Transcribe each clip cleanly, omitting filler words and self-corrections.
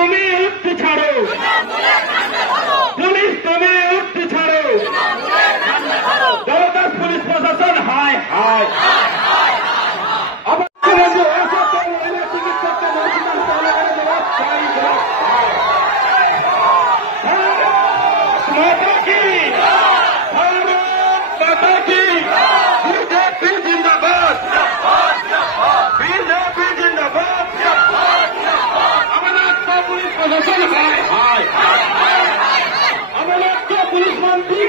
তুমি উঠতে ছাড়ো, পুলিশ তুমি উঠতে ছাড়ো, জবরদস্ত পুলিশ প্রশাসন হায় হায়। पुलिस मंत्री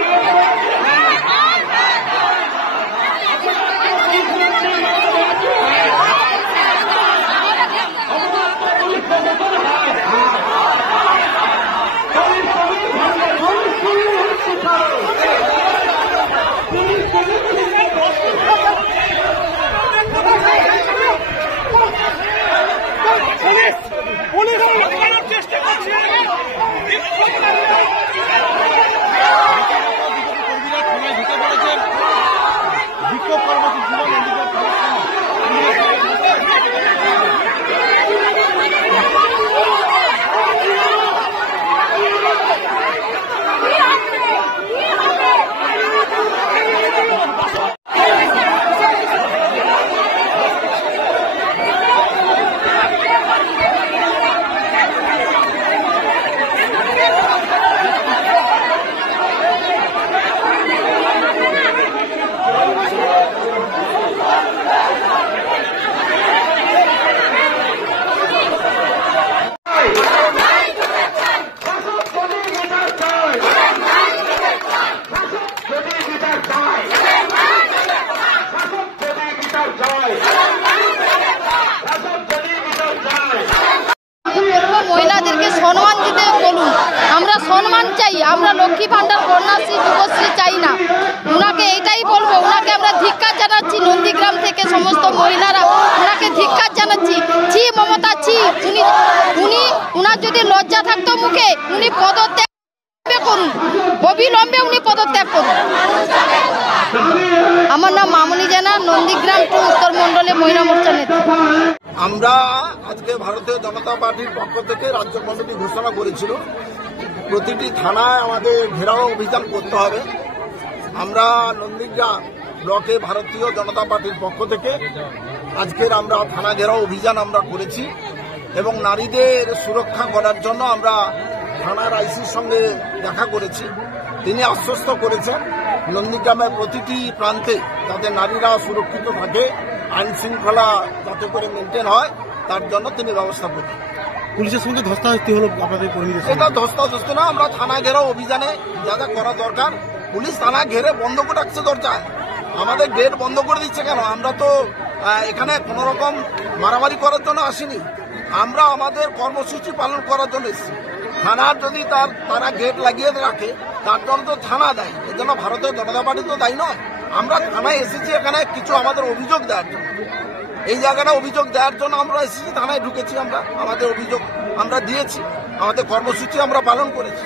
চেষ্টা করছে। মহিলাদেরকে সম্মান দিতে বলুন, আমরা সম্মান চাই, আমরা লক্ষ্মী ভান্ডার কন্যাশ্রী যুবশ্রী চাই না। ওনাকে এটাই বলবো, ওনাকে আমরা ধিক্কার জানাচ্ছি, নন্দীগ্রাম থেকে সমস্ত মহিলারা ওনাকে ধিক্কার জানাচ্ছি। ছি মমতা ছি, উনি ওনার যদি লজ্জা থাকতো মুখে উনি পদত্যাগ করুন, অবিলম্বে উনি পদত্যাগ করুন। আমার নাম মামনি জানা, নন্দীগ্রাম 2 উত্তর মন্ডলে মহিলা মোর্চা নেত্রী। আমরা আজকে ভারতীয় জনতা পার্টির পক্ষ থেকে রাজ্য কমিটি ঘোষণা করেছিল প্রতিটি থানায় আমাদের ঘেরাও অভিযান করতে হবে। আমরা নন্দীগ্রাম ব্লকে ভারতীয় জনতা পার্টির পক্ষ থেকে আজকের আমরা থানা ঘেরাও অভিযান আমরা করেছি এবং নারীদের সুরক্ষা করার জন্য আমরা থানার আইসির সঙ্গে দেখা করেছি। তিনি আশ্বস্ত করেছেন নন্দীগ্রামের প্রতিটি প্রান্তে যাতে নারীরা সুরক্ষিত থাকে, আইন শৃঙ্খলা যাতে করে মেনটেন হয় তার জন্য তিনি ব্যবস্থা করবেন। পুলিশের সঙ্গে ধস্তাধস্তি হলো আপনাদের কর্মীদের? এটা ধস্তাধস্তি না, আমরা থানা ঘেরাও অভিযানে যা যা করা দরকার, পুলিশ থানা ঘেরে বন্ধ করে রাখছে দরজায়, আমাদের গেট বন্ধ করে দিচ্ছে কেন? আমরা তো এখানে কোনো রকম মারামারি করার জন্য আসিনি, আমরা আমাদের কর্মসূচি পালন করার জন্য এসেছি। থানার যদি তারা গেট লাগিয়ে রাখে তার জন্য তো থানা দায়ী, এর জন্য ভারতীয় জনতা পার্টি তো দায়ী নয়। আমরা থানায় এসেছি এখানে কিছু আমাদের অভিযোগ দেওয়ার জন্য, এই জায়গাটা অভিযোগ দেওয়ার জন্য আমরা এসেছি, থানায় ঢুকেছি, আমরা আমাদের অভিযোগ আমরা দিয়েছি, আমাদের কর্মসূচি আমরা পালন করেছি।